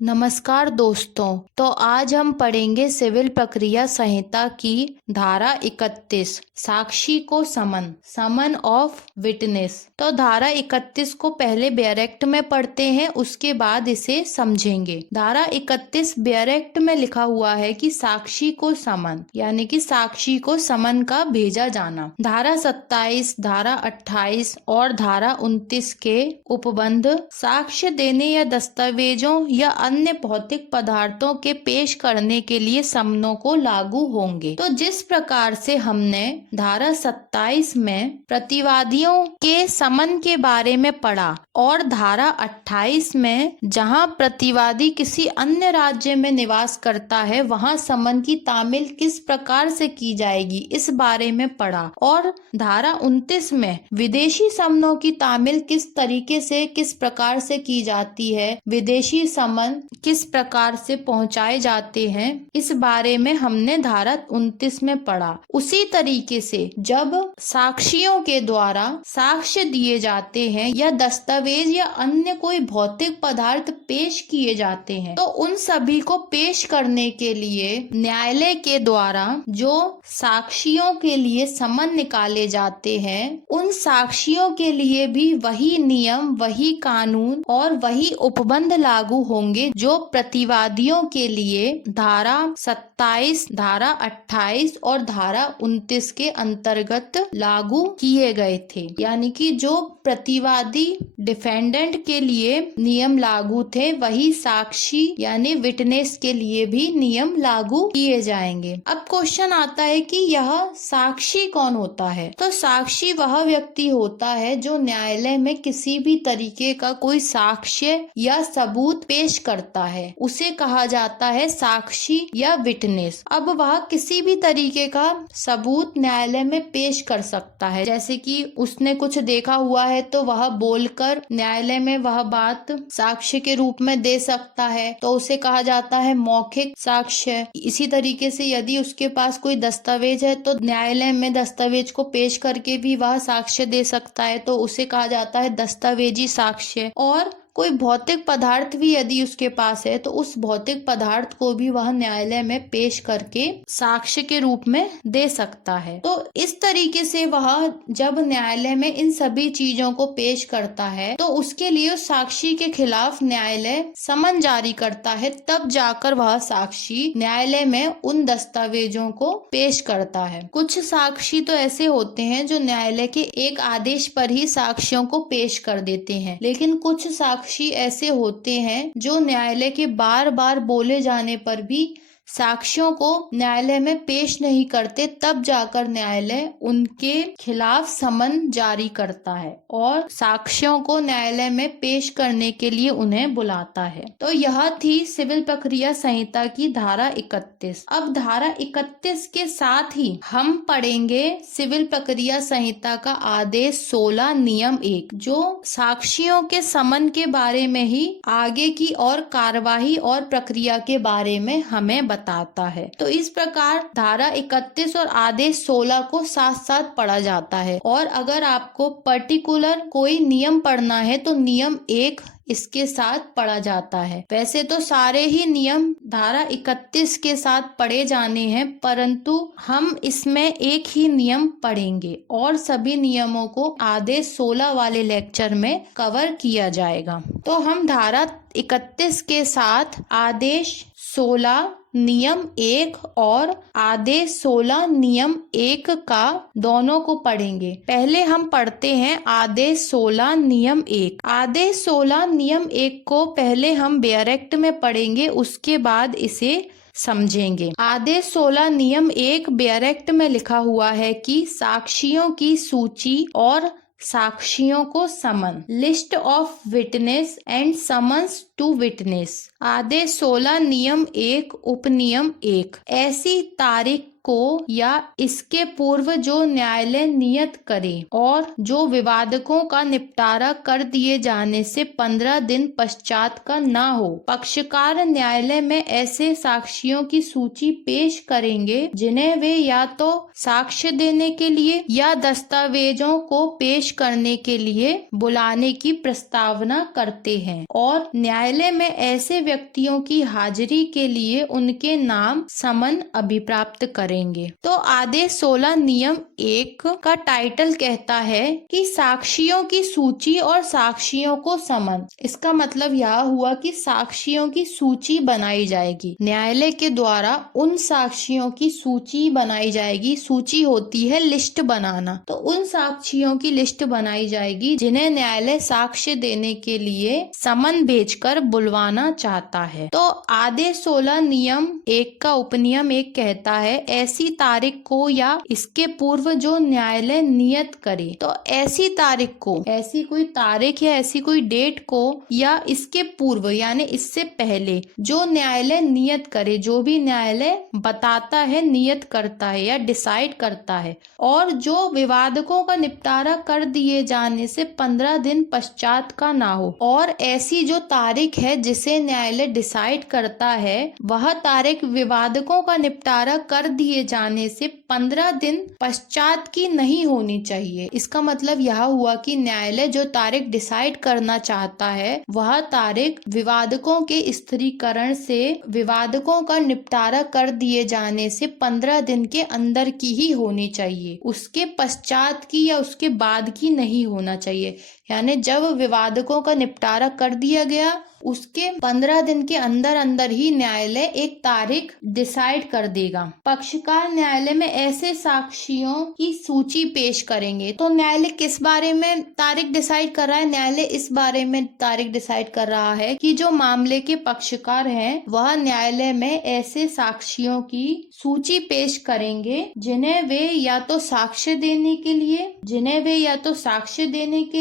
नमस्कार दोस्तों। तो आज हम पढ़ेंगे सिविल प्रक्रिया संहिता की धारा 31 साक्षी को समन ऑफ विटनेस। तो धारा 31 को पहले बैरेक्ट में पढ़ते हैं, उसके बाद इसे समझेंगे। धारा 31 बैरेक्ट में लिखा हुआ है कि साक्षी को समन यानी कि साक्षी को समन का भेजा जाना। धारा 27, धारा 28 और धारा 29 के उपबंध साक्ष्य देने या दस्तावेजों या अन्य भौतिक पदार्थों के पेश करने के लिए समनों को लागू होंगे। तो जिस प्रकार से हमने धारा 27 में प्रतिवादियों के समन के बारे में पढ़ा और धारा 28 में जहां प्रतिवादी किसी अन्य राज्य में निवास करता है वहां समन की तामील किस प्रकार से की जाएगी इस बारे में पढ़ा, और धारा 29 में विदेशी समनों की तामील किस तरीके से किस प्रकार से की जाती है, विदेशी समन किस प्रकार से पहुंचाए जाते हैं, इस बारे में हमने धारा 29 में पढ़ा। उसी तरीके से जब साक्षियों के द्वारा साक्ष्य दिए जाते हैं या दस्तावेज या अन्य कोई भौतिक पदार्थ पेश किए जाते हैं तो उन सभी को पेश करने के लिए न्यायालय के द्वारा जो साक्षियों के लिए समन निकाले जाते हैं उन साक्षियों के लिए भी वही नियम, वही कानून और वही उपबंध लागू होंगे जो प्रतिवादियों के लिए धारा 27, धारा 28 और धारा 29 के अंतर्गत लागू किए गए थे। यानी कि जो प्रतिवादी डिफेंडेंट के लिए नियम लागू थे वही साक्षी यानी विटनेस के लिए भी नियम लागू किए जाएंगे। अब क्वेश्चन आता है कि यह साक्षी कौन होता है। तो साक्षी वह व्यक्ति होता है जो न्यायालय में किसी भी तरीके का कोई साक्ष्य या सबूत पेश करता है, उसे कहा जाता है साक्षी या विटनेस। अब वह किसी भी तरीके का सबूत न्यायालय में पेश कर सकता है, जैसे कि उसने कुछ देखा हुआ है तो वह बोलकर न्यायालय में वह बात साक्ष्य के रूप में दे सकता है, तो उसे कहा जाता है मौखिक साक्ष्य। इसी तरीके से यदि उसके पास कोई दस्तावेज है तो न्यायालय में दस्तावेज को पेश करके भी वह साक्ष्य दे सकता है, तो उसे कहा जाता है दस्तावेजी साक्ष्य। और कोई भौतिक पदार्थ भी यदि उसके पास है तो उस भौतिक पदार्थ को भी वह न्यायालय में पेश करके साक्ष्य के रूप में दे सकता है। तो इस तरीके से वह जब न्यायालय में इन सभी चीजों को पेश करता है तो उसके लिए उस साक्षी के खिलाफ न्यायालय समन जारी करता है, तब जाकर वह साक्षी न्यायालय में उन दस्तावेजों को पेश करता है। कुछ साक्षी तो ऐसे होते हैं जो न्यायालय के एक आदेश पर ही साक्ष्यों को पेश कर देते हैं, लेकिन कुछ साक्षी ऐसे होते हैं जो न्यायालय के बार बार बोले जाने पर भी साक्ष्यों को न्यायालय में पेश नहीं करते, तब जाकर न्यायालय उनके खिलाफ समन जारी करता है और साक्ष्यों को न्यायालय में पेश करने के लिए उन्हें बुलाता है। तो यह थी सिविल प्रक्रिया संहिता की धारा 31। अब धारा 31 के साथ ही हम पढ़ेंगे सिविल प्रक्रिया संहिता का आदेश 16 नियम 1, जो साक्षियों के समन के बारे में ही आगे की और कार्यवाही और प्रक्रिया के बारे में हमें बताता है। तो इस प्रकार धारा 31 और आदेश 16 को साथ साथ पढ़ा जाता है। और अगर आपको पर्टिकुलर कोई नियम पढ़ना है तो नियम 1 इसके साथ पढ़ा जाता है। वैसे तो सारे ही नियम धारा 31 के साथ पढ़े जाने हैं, परंतु हम इसमें एक ही नियम पढ़ेंगे और सभी नियमों को आदेश 16 वाले लेक्चर में कवर किया जाएगा। तो हम धारा 31 के साथ आदेश 16 नियम 1 और आदेश 16 नियम 1 का दोनों को पढ़ेंगे। पहले हम पढ़ते हैं आदेश 16 नियम 1। आदेश 16 नियम 1 को पहले हम बैरेक्ट में पढ़ेंगे, उसके बाद इसे समझेंगे। आदेश 16 नियम 1 बैरेक्ट में लिखा हुआ है कि साक्षियों की सूची और साक्षियों को summon, list of witness and summons to witness. आदेश 16 नियम 1 उपनियम 1, ऐसी तारीख को या इसके पूर्व जो न्यायालय नियत करे और जो विवादकों का निपटारा कर दिए जाने से 15 दिन पश्चात का न हो। पक्षकार न्यायालय में ऐसे साक्षियों की सूची पेश करेंगे जिन्हें वे या तो साक्ष्य देने के लिए या दस्तावेजों को पेश करने के लिए बुलाने की प्रस्तावना करते हैं और न्यायालय में ऐसे व्यक्तियों की हाजिरी के लिए उनके नाम समन अभिप्राप्त करेंगे। तो आदेश 16 नियम 1 का टाइटल कहता है कि साक्षियों की सूची और साक्षियों को समन। इसका मतलब यह हुआ कि साक्षियों की सूची बनाई जाएगी। न्यायालय के द्वारा उन साक्षियों की सूची बनाई जाएगी। सूची होती है लिस्ट बनाना। तो उन साक्षियों की लिस्ट बनाई जाएगी जिन्हें न्यायालय साक्ष्य देने के लिए समन भेजकर बुलवाना चाहता है। तो आदेश 16 नियम 1 का उपनियम 1 कहता है ऐसी तारीख को या इसके पूर्व जो न्यायालय नियत करे। तो ऐसी तारीख को, ऐसी कोई तारीख या ऐसी कोई डेट को या इसके पूर्व यानी इससे पहले जो न्यायालय नियत करे, जो भी न्यायालय बताता है, नियत करता है या डिसाइड करता है और जो विवादकों का निपटारा कर दिए जाने से 15 दिन पश्चात का ना हो। और ऐसी जो तारीख है जिसे न्यायालय डिसाइड करता है वह तारीख विवादकों का निपटारा कर दिए जाने से 15 दिन पश्चात की नहीं होनी चाहिए। इसका मतलब यह हुआ कि न्यायालय जो तारीख डिसाइड करना चाहता है वह तारीख विवादकों के स्थिरीकरण से, विवादकों का निपटारा कर दिए जाने से 15 दिन के अंदर की ही होनी चाहिए। उसके पश्चात की या उसके बाद की नहीं होना चाहिए। यानी जब विवादकों का निपटारा कर दिया गया उसके 15 दिन के अंदर अंदर ही न्यायालय एक तारीख डिसाइड कर देगा। पक्षकार न्यायालय में ऐसे साक्षियों की सूची पेश करेंगे। तो न्यायालय किस बारे में तारीख डिसाइड कर रहा है? न्यायालय इस बारे में तारीख डिसाइड कर रहा है कि जो मामले के पक्षकार हैं वह न्यायालय में ऐसे साक्षियों की सूची पेश करेंगे जिन्हें वे या तो साक्ष्य देने के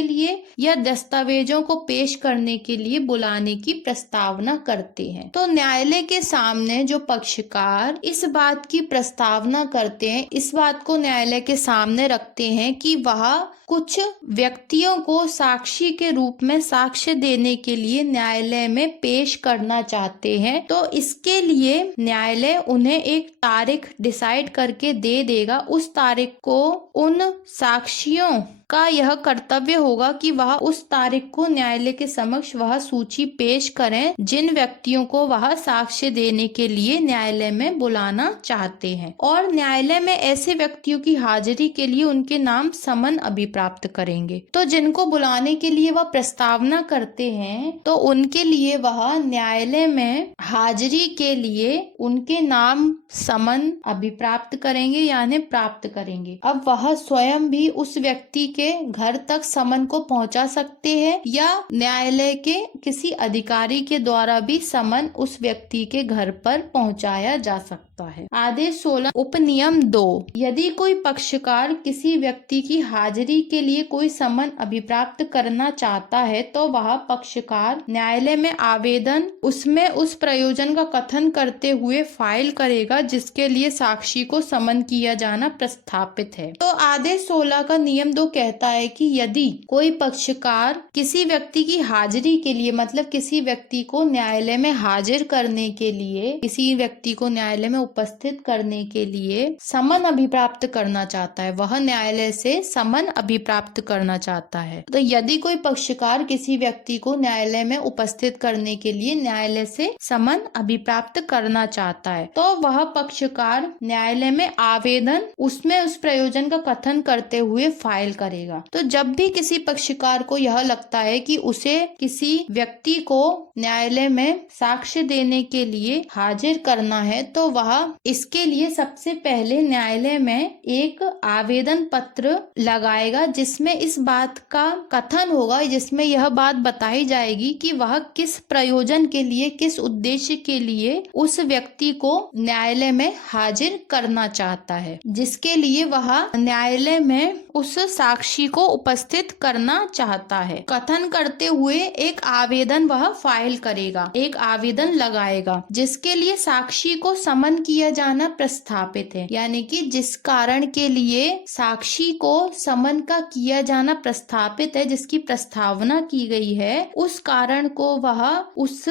लिए या दस्तावेजों को पेश करने के लिए बुलाने की प्रस्तावना करते हैं। तो न्यायालय के सामने जो पक्षकार इस बात की प्रस्तावना करते हैं, इस बात को न्यायालय के सामने रखते हैं कि वह कुछ व्यक्तियों को साक्षी के रूप में साक्ष्य देने के लिए न्यायालय में पेश करना चाहते हैं। तो इसके लिए न्यायालय उन्हें एक तारीख डिसाइड करके दे देगा। उस तारीख को उन साक्षियों का यह कर्तव्य होगा कि वह उस तारीख को न्यायालय के समक्ष वह सूची पेश करें जिन व्यक्तियों को वह साक्ष्य देने के लिए न्यायालय में बुलाना चाहते हैं और न्यायालय में ऐसे व्यक्तियों की हाजिरी के लिए उनके नाम समन अभिप्राप्त करेंगे। तो जिनको बुलाने के लिए वह प्रस्तावना करते हैं तो उनके लिए वह न्यायालय में हाजिरी के लिए उनके नाम समन अभिप्राप्त करेंगे यानी प्राप्त करेंगे। अब वह स्वयं भी उस व्यक्ति के घर तक समन को पहुंचा सकते हैं या न्यायालय के किसी अधिकारी के द्वारा भी समन उस व्यक्ति के घर पर पहुंचाया जा सकता है। आदेश 16 उपनियम 2 यदि कोई पक्षकार किसी व्यक्ति की हाजिरी के लिए कोई समन अभिप्राप्त करना चाहता है तो वह पक्षकार न्यायालय में आवेदन उसमें उस प्रयोजन का कथन करते हुए फाइल करेगा जिसके लिए साक्षी को समन किया जाना प्रस्तापित है। तो आदेश 16 का नियम 2 कहता है कि यदि कोई पक्षकार किसी व्यक्ति की हाजिरी के लिए, मतलब किसी व्यक्ति को न्यायालय में हाजिर करने के लिए, किसी व्यक्ति को न्यायालय में उपस्थित करने के लिए समन अभिप्राप्त करना चाहता है, वह न्यायालय से समन अभिप्राप्त करना चाहता है। तो यदि कोई पक्षकार किसी व्यक्ति को न्यायालय में उपस्थित करने के लिए न्यायालय से समन अभिप्राप्त करना चाहता है तो वह पक्षकार न्यायालय में आवेदन उसमें उस प्रयोजन का कथन करते हुए फाइल करेगा। तो जब भी किसी पक्षकार को यह लगता है कि उसे किसी व्यक्ति को न्यायालय में साक्ष्य देने के लिए हाजिर करना है तो वह इसके लिए सबसे पहले न्यायालय में एक आवेदन पत्र लगाएगा जिसमें इस बात का कथन होगा, जिसमें यह बात बताई जाएगी कि वह किस प्रयोजन के लिए, किस उद्देश्य के लिए उस व्यक्ति को न्यायालय में हाजिर करना चाहता है, जिसके लिए वह न्यायालय में उस साक्ष्य साक्षी को उपस्थित करना चाहता है। कथन करते हुए एक आवेदन वह फाइल करेगा, एक आवेदन लगाएगा जिसके लिए साक्षी को समन किया जाना प्रस्तावित है। यानी कि जिस कारण के लिए साक्षी को समन का किया जाना प्रस्तावित है, जिसकी प्रस्तावना की गई है, उस कारण को वह उस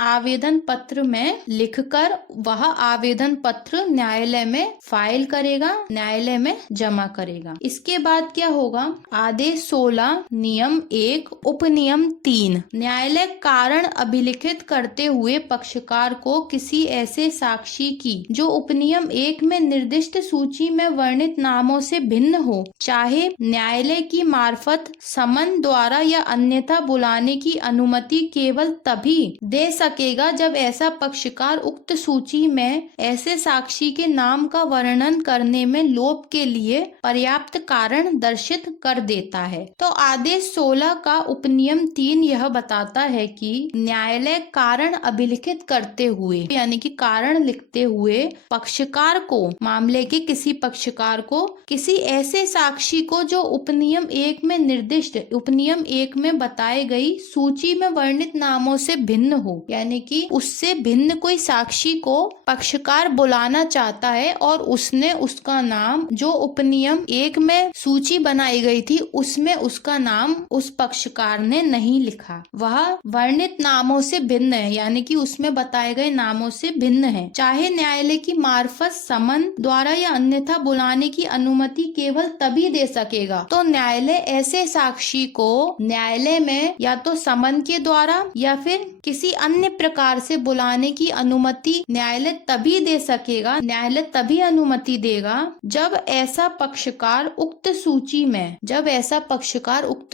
आवेदन पत्र में लिखकर वह आवेदन पत्र न्यायालय में फाइल करेगा, न्यायालय में जमा करेगा। इसके बाद क्या होगा? आदेश 16 नियम 1 उपनियम 3 न्यायालय कारण अभिलिखित करते हुए पक्षकार को किसी ऐसे साक्षी की जो उपनियम 1 में निर्दिष्ट सूची में वर्णित नामों से भिन्न हो, चाहे न्यायालय की मार्फत समन द्वारा या अन्यथा बुलाने की अनुमति केवल तभी दे सकेगा जब ऐसा पक्षकार उक्त सूची में ऐसे साक्षी के नाम का वर्णन करने में लोप के लिए पर्याप्त कारण दर्शित कर देता है। तो आदेश 16 का उपनियम 3 यह बताता है कि न्यायालय कारण अभिलिखित करते हुए यानी कि कारण लिखते हुए पक्षकार को, मामले के किसी पक्षकार को किसी ऐसे साक्षी को जो उपनियम 1 में निर्दिष्ट उपनियम 1 में बताई गई सूची में वर्णित नामों से भिन्न हो, यानी कि उससे भिन्न कोई साक्षी को पक्षकार बुलाना चाहता है और उसने उसका नाम जो उपनियम 1 में सूची बनाई गई थी उसमें उसका नाम उस पक्षकार ने नहीं लिखा, वह वर्णित नामों से भिन्न है, यानी कि उसमें बताए गए नामों से भिन्न है, चाहे न्यायालय की मार्फत समन द्वारा या अन्यथा बुलाने की अनुमति केवल तभी दे सकेगा। तो न्यायालय ऐसे साक्षी को न्यायालय में या तो समन के द्वारा या फिर किसी अन्य प्रकार से बुलाने की अनुमति न्यायालय तभी दे सकेगा, न्यायालय तभी अनुमति देगा जब ऐसा पक्षकार उक्त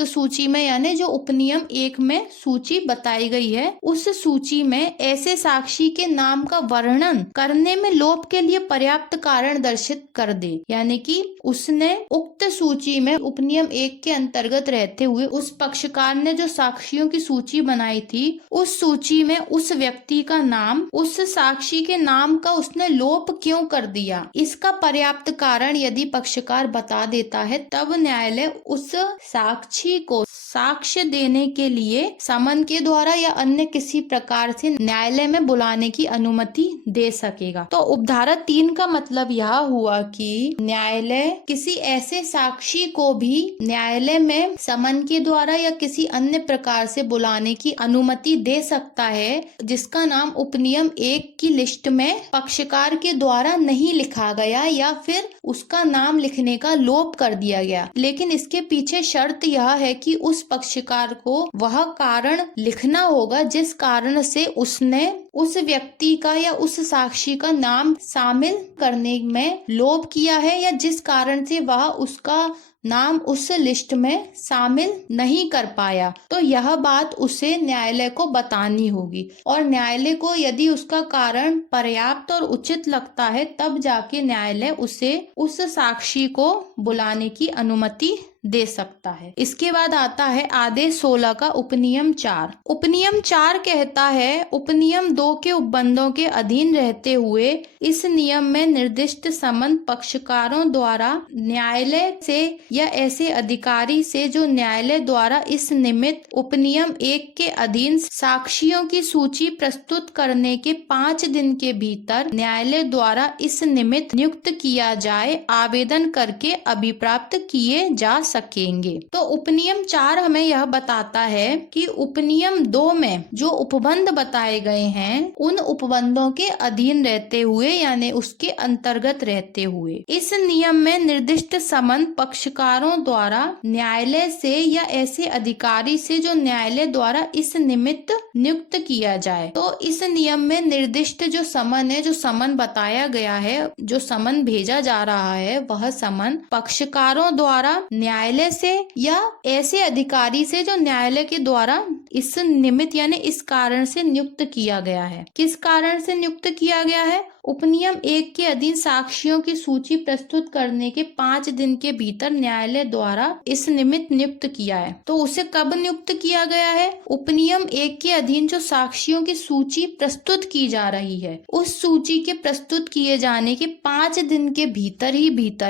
सूची में यानी जो उपनियम 1 में सूची बताई गई है उस सूची में ऐसे साक्षी के नाम का वर्णन करने में लोप के लिए पर्याप्त कारण दर्शित कर दे, यानी कि उसने उक्त सूची में उपनियम 1 के अंतर्गत रहते हुए उस पक्षकार ने जो साक्षियों की सूची बनाई थी उस सूची में उस व्यक्ति का नाम, उस साक्षी के नाम का उसने लोप क्यों कर दिया, इसका पर्याप्त कारण यदि पक्षकार बता देता है तब न्यायालय उस साक्षी को साक्ष्य देने के लिए समन के द्वारा या अन्य किसी प्रकार से न्यायालय में बुलाने की अनुमति दे सकेगा। तो उपधारा 3 का मतलब यह हुआ कि न्यायालय किसी ऐसे साक्षी को भी न्यायालय में समन के द्वारा या किसी अन्य प्रकार से बुलाने की अनुमति दे सकता है जिसका नाम उपनियम 1 की लिस्ट में पक्षकार के द्वारा नहीं लिखा गया या फिर उसका नाम लिखने का लोप कर दिया गया। लेकिन इसके पीछे शर्त यह है कि उस पक्षकार को वह कारण लिखना होगा जिस कारण से उसने उस व्यक्ति का या उस साक्षी का नाम शामिल करने में लोप किया है या जिस कारण से वह उसका नाम उस लिस्ट में शामिल नहीं कर पाया। तो यह बात उसे न्यायालय को बतानी होगी और न्यायालय को यदि उसका कारण पर्याप्त और उचित लगता है तब जाके न्यायालय उसे उस साक्षी को बुलाने की अनुमति दे सकता है। इसके बाद आता है आदेश 16 का उपनियम 4। उपनियम 4 कहता है उपनियम 2 के उपबंधों के अधीन रहते हुए इस नियम में निर्दिष्ट समन पक्षकारों द्वारा न्यायालय से या ऐसे अधिकारी से जो न्यायालय द्वारा इस निमित्त उपनियम 1 के अधीन साक्षियों की सूची प्रस्तुत करने के 5 दिन के भीतर न्यायालय द्वारा इस निमित्त नियुक्त किया जाए आवेदन करके अभिप्राप्त किए जा सकेंगे। तो उपनियम 4 हमें यह बताता है कि उपनियम 2 में जो उपबंध बताए गए हैं उन उपबंधों के अधीन रहते हुए यानी उसके अंतर्गत रहते हुए इस नियम में निर्दिष्ट समन पक्षकारों द्वारा न्यायालय से या ऐसे अधिकारी से जो न्यायालय द्वारा इस निमित्त नियुक्त किया जाए। तो इस नियम में निर्दिष्ट जो समन है, जो समन बताया गया है, जो समन भेजा जा रहा है वह समन पक्षकारों द्वारा न्यायालय से या ऐसे अधिकारी से जो न्यायालय के द्वारा इस निमित्त यानी इस कारण से नियुक्त किया गया है। किस कारण से नियुक्त किया गया है? उपनियम 1 के अधीन साक्षियों की सूची प्रस्तुत करने के 5 दिन के भीतर न्यायालय द्वारा इस निमित्त नियुक्त किया है। तो उसे कब नियुक्त किया गया है? उपनियम 1 के अधीन जो साक्षियों की सूची प्रस्तुत की जा रही है, उस सूची के प्रस्तुत किए जाने के 5 दिन के भीतर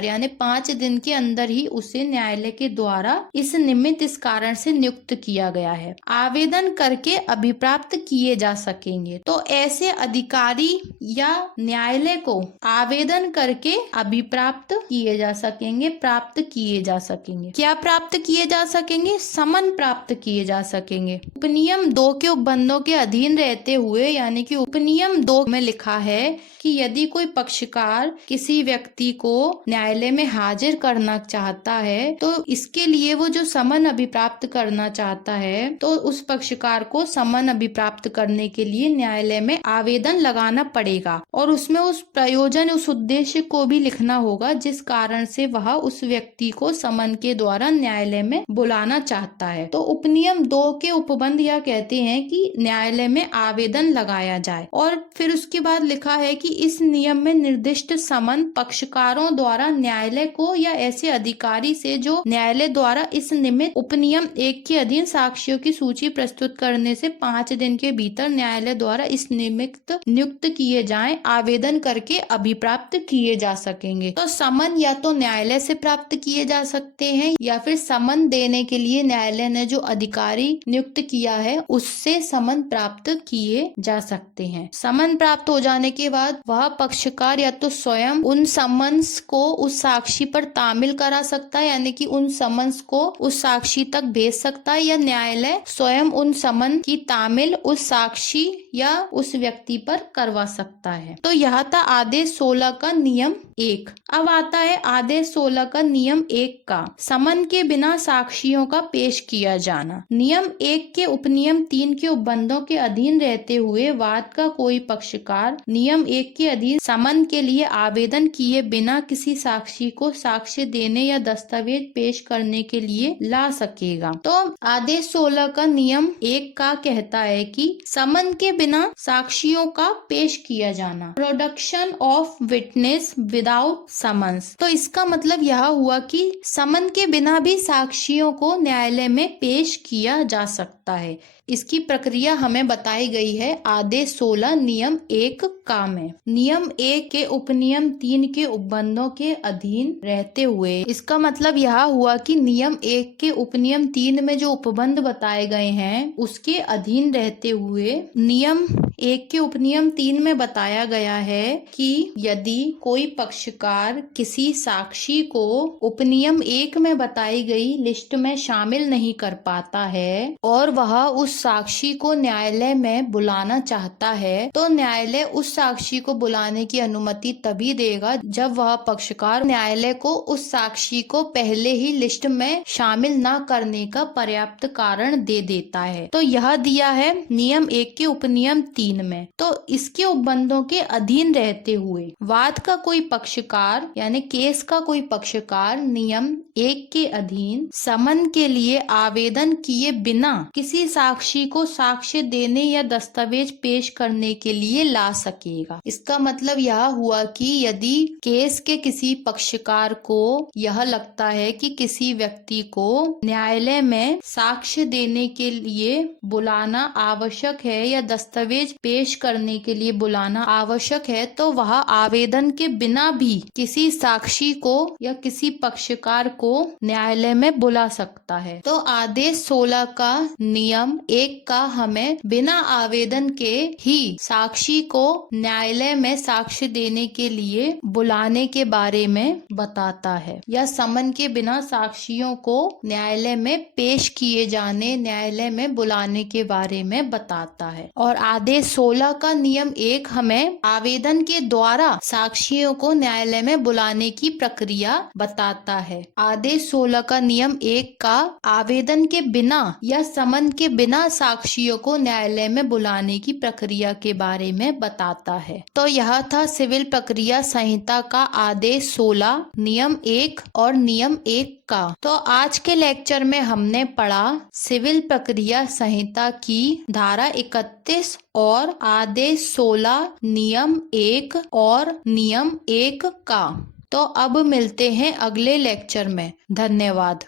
यानी 5 दिन के अंदर ही उसे न्यायालय के द्वारा इस निमित्त इस कारण से नियुक्त किया गया है। आवेदन करके अभिप्राप्त किए जा सकेंगे। तो ऐसे अधिकारी या न्यायालय को आवेदन करके अभिप्राप्त किए जा सकेंगे, प्राप्त किए जा सकेंगे। क्या प्राप्त किए जा सकेंगे? समन प्राप्त किए जा सकेंगे। उपनियम 2 के उपबंधों के अधीन रहते हुए, यानी कि उपनियम 2 में लिखा है कि यदि कोई पक्षकार किसी व्यक्ति को न्यायालय में हाजिर करना चाहता है, तो इसके लिए वो जो समन अभिप्राप्त करना चाहता है, तो उस पक्षकार को समन अभिप्राप्त करने के लिए न्यायालय में आवेदन लगाना पड़ेगा और उसमें उस प्रयोजन, उस उद्देश्य को भी लिखना होगा जिस कारण से वह उस व्यक्ति को समन के द्वारा न्यायालय में बुलाना चाहता है। तो उपनियम 2 के उपबंध यह कहते हैं कि न्यायालय में आवेदन लगाया जाए। और फिर उसके बाद लिखा है कि इस नियम में निर्दिष्ट समन पक्षकारों द्वारा न्यायालय को या ऐसे अधिकारी से जो न्यायालय द्वारा इस निमित्त उपनियम 1 के अधीन साक्षियों की सूची प्रस्तुत करने से 5 दिन के भीतर न्यायालय द्वारा इस निमित्त नियुक्त किए जाएं, आवेदन करके अभिप्राप्त किए जा सकेंगे। तो समन या तो न्यायालय से प्राप्त किए जा सकते हैं या फिर समन देने के लिए न्यायालय ने जो अधिकारी नियुक्त किया है उससे समन प्राप्त किए जा सकते हैं। समन प्राप्त हो जाने के बाद वह पक्षकार या तो स्वयं उन समन्स को उस साक्षी पर तामील करा सकता है, यानी कि उन समन्स को उस साक्षी तक भेज सकता है, या न्यायालय स्वयं उन समन की तामील उस साक्षी या उस व्यक्ति पर करवा सकता है। तो यह था आदेश 16 का नियम 1। अब आता है आदेश 16 का नियम 1 का समन के बिना साक्षियों का पेश किया जाना। नियम 1 के उपनियम 3 के उपबंधों के अधीन रहते हुए वाद का कोई पक्षकार नियम 1 के अधीन समन के लिए आवेदन किए बिना किसी साक्षी को साक्ष्य देने या दस्तावेज पेश करने के लिए ला सकेगा। तो आदेश 16 का नियम 1 का कहता है कि समन के बिना साक्षियों का पेश किया जाना, production of witness without summons. तो इसका मतलब यह हुआ कि समन के बिना भी साक्षियों को न्यायालय में पेश किया जा सकता है। इसकी प्रक्रिया हमें बताई गई है आदेश 16 नियम 1 का में। नियम 1 के उपनियम 3 के उपबंधों के अधीन रहते हुए, इसका मतलब यह हुआ कि नियम 1 के उपनियम 3 में जो उपबंध बताए गए हैं उसके अधीन रहते हुए नियम 1 के उपनियम 3 में बताया गया है कि यदि कोई पक्षकार किसी साक्षी को उपनियम 1 में बताई गई लिस्ट में शामिल नहीं कर पाता है और वह उस साक्षी को न्यायालय में बुलाना चाहता है, तो न्यायालय उस साक्षी को बुलाने की अनुमति तभी देगा जब वह पक्षकार न्यायालय को उस साक्षी को पहले ही लिस्ट में शामिल न करने का पर्याप्त कारण दे देता है। तो यह दिया है नियम 1 के उपनियम 3 में। तो इसके उपबंधों के अधीन रहते हुए वाद का कोई पक्षकार यानी केस का कोई पक्षकार नियम 1 के अधीन समन के लिए आवेदन किए बिना किसी साक्षी को साक्ष्य देने या दस्तावेज पेश करने के लिए ला सकेगा। इसका मतलब यह हुआ कि यदि केस के किसी पक्षकार को यह लगता है कि किसी व्यक्ति को न्यायालय में साक्ष्य देने के लिए बुलाना आवश्यक है या दस्तावेज पेश करने के लिए बुलाना आवश्यक है, तो वह आवेदन के बिना भी किसी साक्षी को या किसी पक्षकार को न्यायालय में बुला सकता है। तो आदेश 16 का नियम 1 का हमें बिना आवेदन के ही साक्षी को न्यायालय में साक्ष्य देने के लिए बुलाने के बारे में बताता है, या समन के बिना साक्षियों को न्यायालय में पेश किए जाने, न्यायालय में बुलाने के बारे में बताता है। और आदेश 16 का नियम 1 हमें आवेदन के द्वारा साक्षियों को न्यायालय में बुलाने की प्रक्रिया बताता है। आदेश 16 का नियम 1 का आवेदन के बिना या समन के बिना साक्षियों को न्यायालय में बुलाने की प्रक्रिया के बारे में बताता आता है। तो यह था सिविल प्रक्रिया संहिता का आदेश 16, नियम 1 और नियम 1 का। तो आज के लेक्चर में हमने पढ़ा सिविल प्रक्रिया संहिता की धारा 31 और आदेश 16, नियम 1 और नियम 1 का। तो अब मिलते हैं अगले लेक्चर में। धन्यवाद।